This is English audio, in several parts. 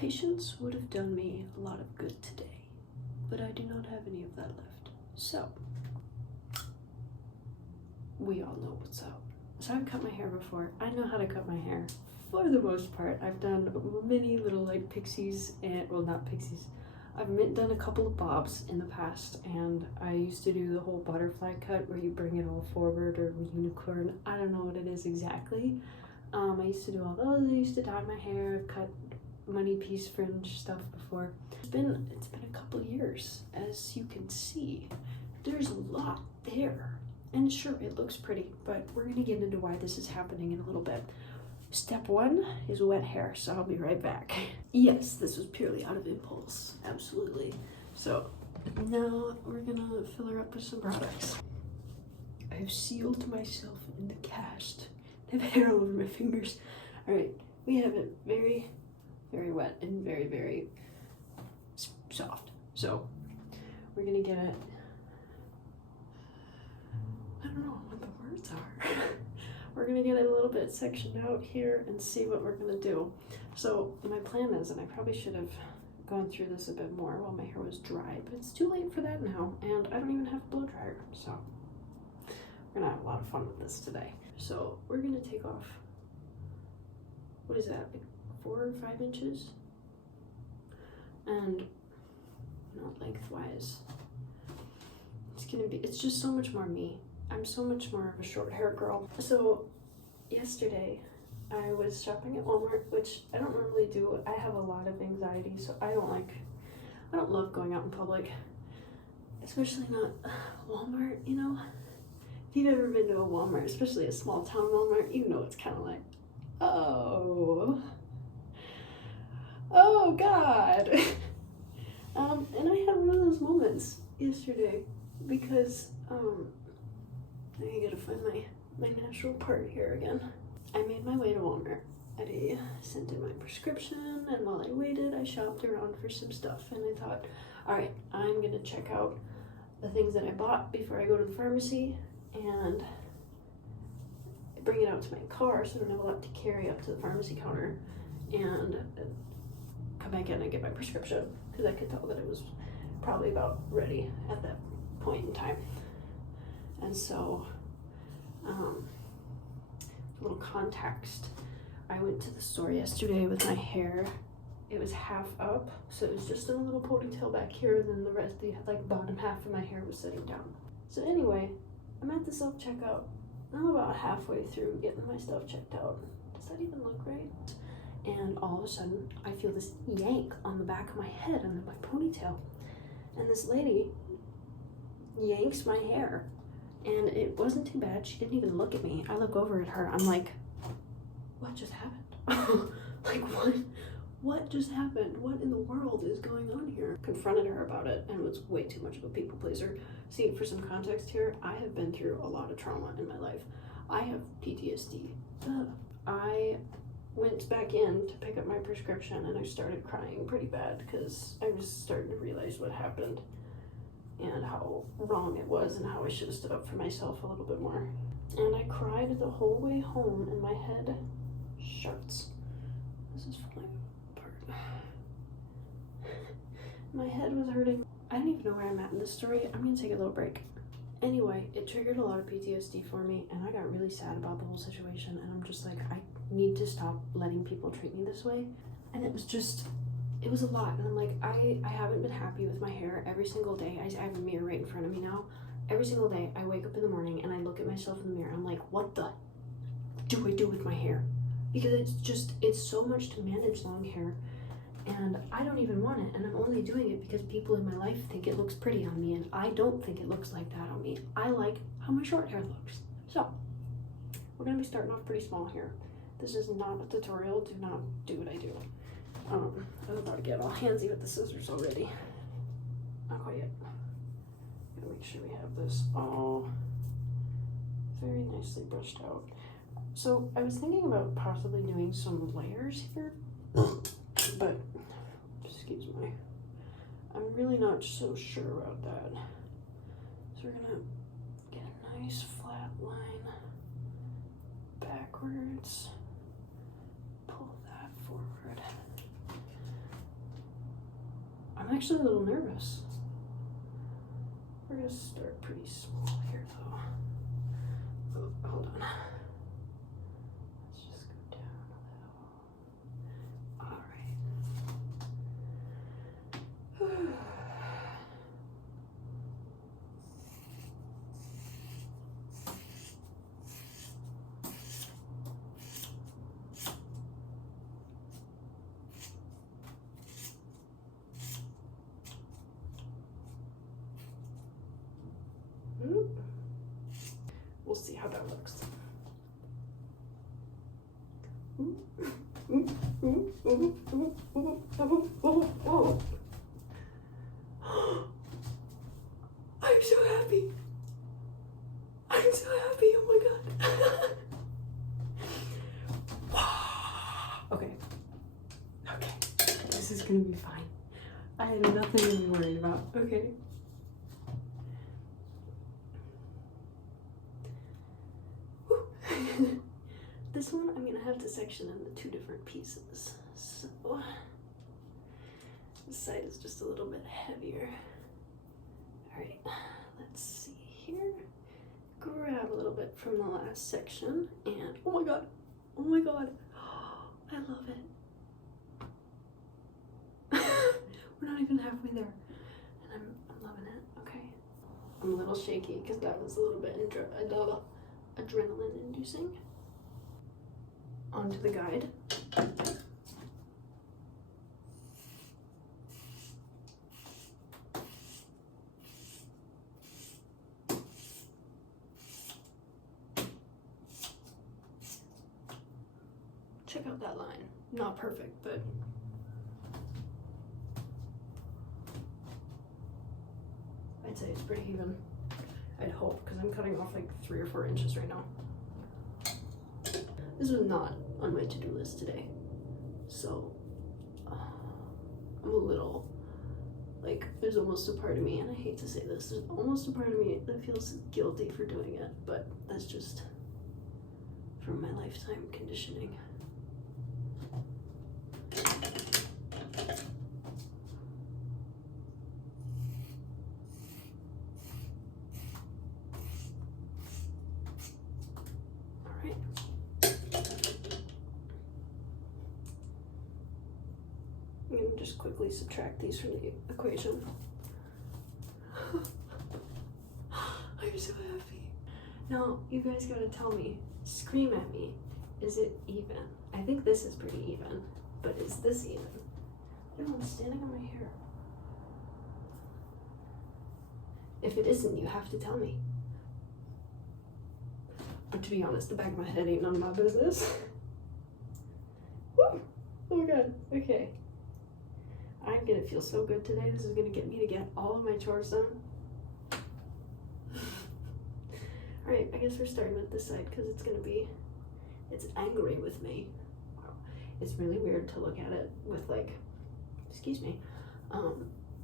Patience would have done me a lot of good today, but I do not have any of that left. So, we all know what's up. So I've cut my hair before. I know how to cut my hair for the most part. I've done many little like pixies and, well, not pixies. I've done a couple of bobs in the past, and I used to do the whole butterfly cut where you bring it all forward, or unicorn. I don't know what it is exactly. I used to do all those. I used to dye my hair. I've cut money piece fringe stuff before. It's been a couple years. As you can see, there's a lot there. And sure, it looks pretty, but we're gonna get into why this is happening in a little bit. Step one is wet hair, so I'll be right back. Yes, this was purely out of impulse, absolutely. So now we're gonna fill her up with some products. I've sealed myself in the cast. I have hair all over my fingers. All right, we have it very, very wet and very, very soft. So we're gonna get it. I don't know what the words are. We're gonna get it a little bit sectioned out here and see what we're gonna do. So my plan is, and I probably should have gone through this a bit more while my hair was dry, but it's too late for that now, and I don't even have a blow dryer, so we're gonna have a lot of fun with this today. So we're gonna take off, what is that, like 4 or 5 inches? And not lengthwise. It's just so much more me. I'm so much more of a short hair girl. So yesterday I was shopping at Walmart, which I don't normally do. I have a lot of anxiety, so I don't love going out in public, especially not Walmart, you know? If you've ever been to a Walmart, especially a small town Walmart, you know it's kind of like, oh God. And I had one of those moments yesterday because I gotta find my natural part here again. I made my way to Walmart. I sent in my prescription, and while I waited, I shopped around for some stuff, and I thought, all right, I'm gonna check out the things that I bought before I go to the pharmacy and bring it out to my car so I don't have a lot to carry up to the pharmacy counter, and come back in and get my prescription, because I could tell that it was probably about ready at that point in time. And so, a little context. I went to the store yesterday with my hair. It was half up, so it was just in a little ponytail back here, and then the rest, the like bottom half of my hair was sitting down. So anyway, I'm at the self-checkout. I'm about halfway through getting my stuff checked out. Does that even look right? And all of a sudden, I feel this yank on the back of my head and my ponytail. And this lady yanks my hair. And it wasn't too bad. She didn't even look at me. I look over at her. I'm like, what just happened? Like, what just happened? What in the world is going on here? Confronted her about it, and was way too much of a people pleaser. See, for some context here, I have been through a lot of trauma in my life. I have PTSD. I went back in to pick up my prescription, and I started crying pretty bad because I was starting to realize what happened and how wrong it was, and how I should have stood up for myself a little bit more. And I cried the whole way home, and my head shuts. This is falling apart. My head was hurting. I don't even know where I'm at in this story. I'm gonna take a little break. Anyway, it triggered a lot of PTSD for me, and I got really sad about the whole situation, and I'm just like, I need to stop letting people treat me this way. And it was a lot, and I'm like, I haven't been happy with my hair every single day. I have a mirror right in front of me now. Every single day, I wake up in the morning and I look at myself in the mirror. I'm like, what the do I do with my hair? Because it's so much to manage long hair, and I don't even want it, and I'm only doing it because people in my life think it looks pretty on me, and I don't think it looks like that on me. I like how my short hair looks. So, we're gonna be starting off pretty small here. This is not a tutorial. Do not do what I do. I was about to get all handsy with the scissors already. Not quite yet. Gotta make sure we have this all very nicely brushed out. So I was thinking about possibly doing some layers here, but excuse me, I'm really not so sure about that. So we're gonna get a nice flat line backwards, pull that forward, I'm actually a little nervous. We're gonna start pretty small here though. Oh, hold on. Let's just go down a little. All right. We'll see how that looks. I'm so happy. I'm so happy. Oh my god. Okay. Okay. This is gonna be fine. I have nothing to be worried about. Okay. This one, I'm gonna have to section into 2 different pieces. So this side is just a little bit heavier. Alright, let's see here. Grab a little bit from the last section and oh my god, I love it. We're not even halfway there. And I'm loving it. Okay. I'm a little shaky because that was a little bit adrenaline inducing. Onto the guide. Check out that line. Not perfect, but I'd say it's pretty even. I'd hope, because I'm cutting off like 3 or 4 inches right now. This was not on my to-do list today, so I'm a little, like, there's almost a part of me, and I hate to say this, there's almost a part of me that feels guilty for doing it, but that's just from my lifetime conditioning. I'm gonna just quickly subtract these from the equation. I'm so happy. Now, you guys gotta tell me, scream at me, is it even? I think this is pretty even, but is this even? Everyone's standing on my hair. If it isn't, you have to tell me. But to be honest, the back of my head ain't none of my business. Woo! Oh my god, okay. I'm gonna feel so good today. This is gonna get me to get all of my chores done. Alright, I guess we're starting with this side because it's angry with me. Wow. It's really weird to look at it with like, excuse me,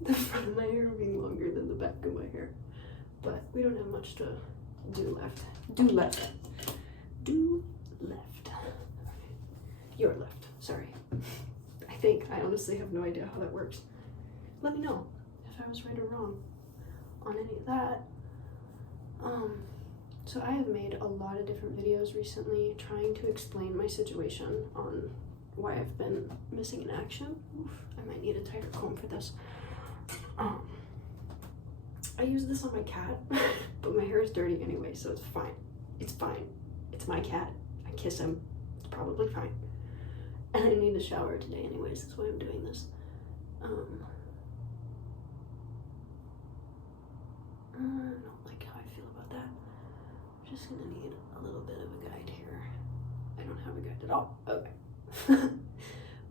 the front of my hair being longer than the back of my hair. But we don't have much to do left. Do left. Your left, sorry. I honestly have no idea how that works. Let me know if I was right or wrong on any of that. So I have made a lot of different videos recently trying to explain my situation on why I've been missing in action. Oof, I might need a tighter comb for this. I use this on my cat, but my hair is dirty anyway, so it's fine. It's fine. It's my cat. I kiss him. It's probably fine. And I need a shower today anyways, that's why I'm doing this. I don't like how I feel about that. I'm just gonna need a little bit of a guide here. I don't have a guide at all. Okay.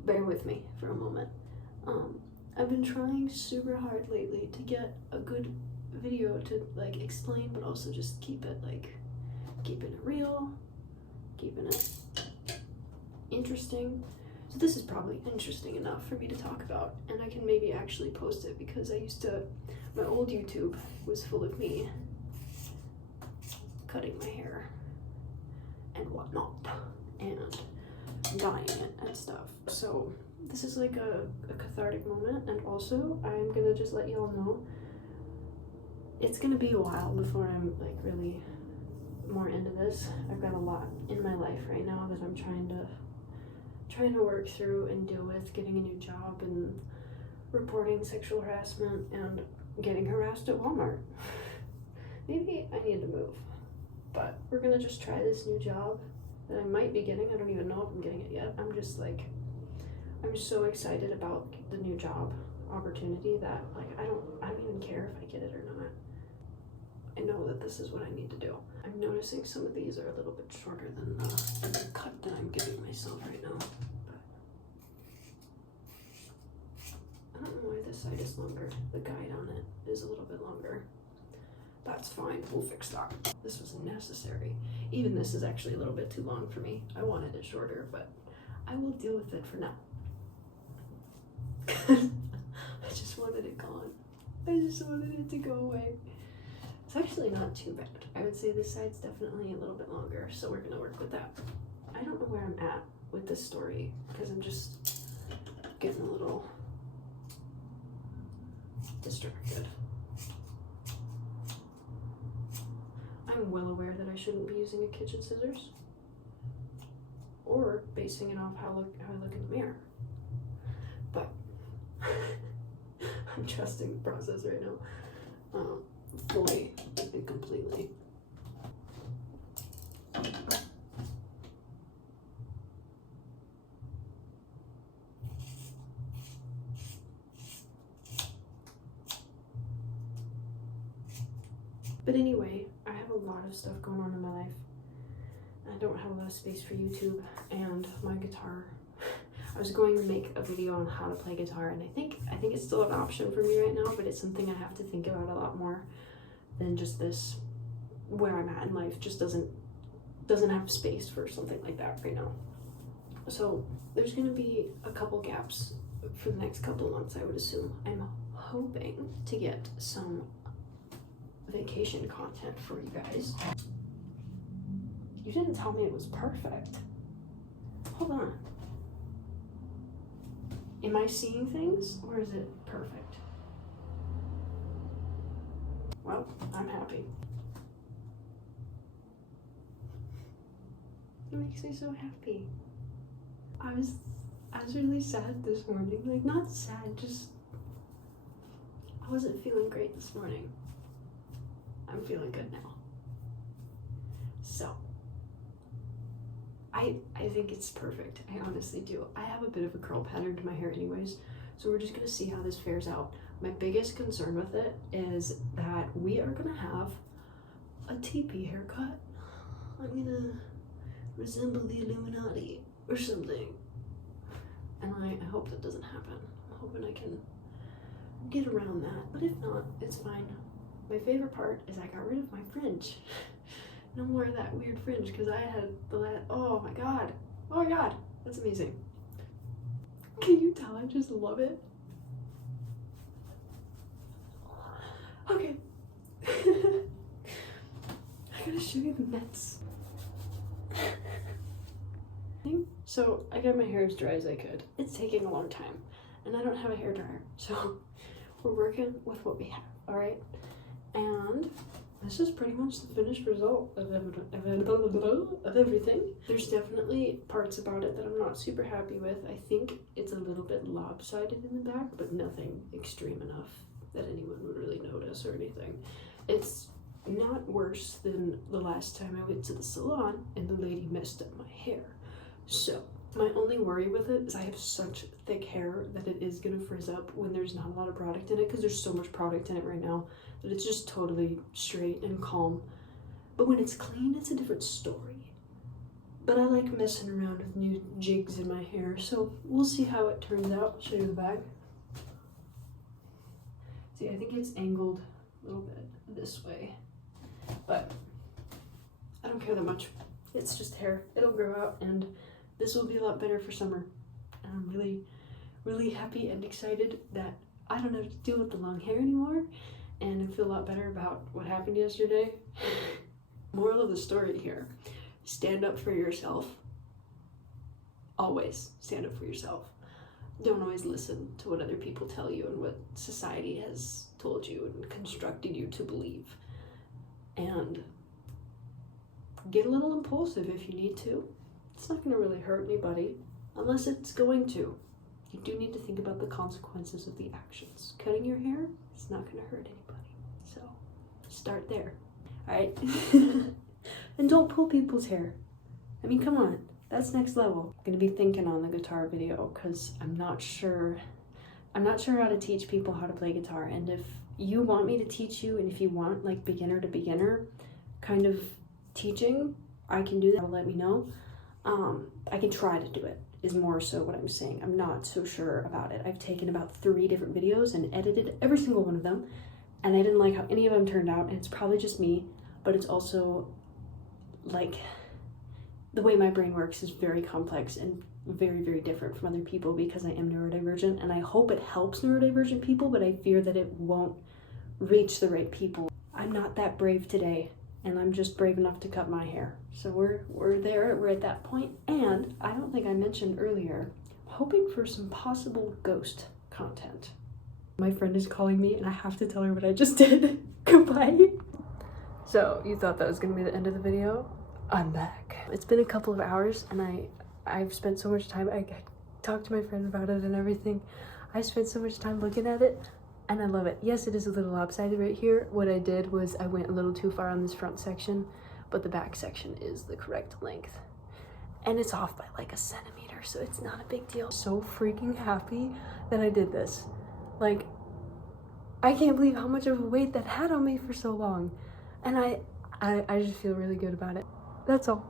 Bear with me for a moment. I've been trying super hard lately to get a good video to like explain, but also just keeping it real, keeping it interesting. So this is probably interesting enough for me to talk about, and I can maybe actually post it because my old YouTube was full of me cutting my hair and whatnot and dyeing it and stuff. So this is like a cathartic moment, and also I'm gonna just let y'all know it's gonna be a while before I'm like really more into this. I've got a lot in my life right now that I'm trying to work through and deal with, getting a new job and reporting sexual harassment and getting harassed at Walmart. Maybe I need to move, but we're gonna just try this new job that I might be getting. I don't even know if I'm getting it yet. I'm so excited about the new job opportunity that like I don't even care if I get it or not. I know that this is what I need to do. I'm noticing some of these are a little bit shorter than the cut that I'm giving myself right now. But I don't know why this side is longer. The guide on it is a little bit longer. That's fine, we'll fix that. This was necessary. Even this is actually a little bit too long for me. I wanted it shorter, but I will deal with it for now. I just wanted it gone. I just wanted it to go away. It's actually not too bad. I would say this side's definitely a little bit longer, so we're gonna work with that. I don't know where I'm at with this story because I'm just getting a little distracted. I'm well aware that I shouldn't be using a kitchen scissors or basing it off how I look in the mirror, but I'm trusting the process right now, fully and completely. But anyway, I have a lot of stuff going on in my life. I don't have a lot of space for YouTube and my guitar. I was going to make a video on how to play guitar, and I think it's still an option for me right now, but it's something I have to think about a lot more than just this. Where I'm at in life just doesn't have space for something like that right now. So there's gonna be a couple gaps for the next couple of months, I would assume. I'm hoping to get some vacation content for you guys. You didn't tell me it was perfect. Hold on. Am I seeing things or is it perfect? Well, I'm happy. It makes me so happy. I was really sad this morning. Like, not sad, just I wasn't feeling great this morning. I'm feeling good now. So I think it's perfect. I honestly do. I have a bit of a curl pattern to my hair anyways, so we're just gonna see how this fares out. My biggest concern with it is that we are gonna have a teepee haircut. I'm gonna resemble the Illuminati or something. And I hope that doesn't happen. I'm hoping I can get around that, but if not, it's fine. My favorite part is I got rid of my fringe. No more of that weird fringe because I had oh my god, that's amazing. Can you tell I just love it? Okay. I gotta show you the mess. So I got my hair as dry as I could. It's taking a long time and I don't have a hair dryer, so we're working with what we have, all right? And this is pretty much the finished result of everything. There's definitely parts about it that I'm not super happy with. I think it's a little bit lopsided in the back, but nothing extreme enough that anyone would really notice or anything. It's not worse than the last time I went to the salon and the lady messed up my hair. So my only worry with it is I have such thick hair that it is gonna frizz up when there's not a lot of product in it, because there's so much product in it right now that it's just totally straight and calm. But when it's clean, it's a different story. But I like messing around with new jigs in my hair, so we'll see how it turns out. I'll show you the back. See, I think it's angled a little bit this way, but I don't care that much. It's just hair. It'll grow out, and this will be a lot better for summer. And I'm really, really happy and excited that I don't have to deal with the long hair anymore, and I feel a lot better about what happened yesterday. Moral of the story here, stand up for yourself. Always stand up for yourself. don't always listen to what other people tell you and what society has told you and constructed you to believe. And get a little impulsive if you need to. It's not going to really hurt anybody, unless it's going to. You do need to think about the consequences of the actions. Cutting your hair is not going to hurt anybody. So, start there. Alright? And don't pull people's hair. I mean, come on. That's next level. I'm going to be thinking on the guitar video because I'm not sure how to teach people how to play guitar. And if you want me to teach you, and if you want like beginner to beginner kind of teaching, I can do that. Let me know. I can try to do it, is more so what I'm saying. I'm not so sure about it. I've taken about 3 different videos and edited every single one of them, and I didn't like how any of them turned out, and it's probably just me, but it's also like the way my brain works is very complex and very, very different from other people because I am neurodivergent, and I hope it helps neurodivergent people, but I fear that it won't reach the right people. I'm not that brave today, and I'm just brave enough to cut my hair. So we're there, we're at that point, and I don't think I mentioned earlier, I'm hoping for some possible ghost content. My friend is calling me, and I have to tell her what I just did. Goodbye. So, you thought that was gonna be the end of the video? I'm back. It's been a couple of hours, and I've spent so much time, I talked to my friend about it and everything. I spent so much time looking at it, and I love it. Yes, it is a little lopsided right here. What I did was I went a little too far on this front section, but the back section is the correct length. And it's off by like a centimeter, so it's not a big deal. So freaking happy that I did this. Like, I can't believe how much of a weight that had on me for so long. And I just feel really good about it. That's all.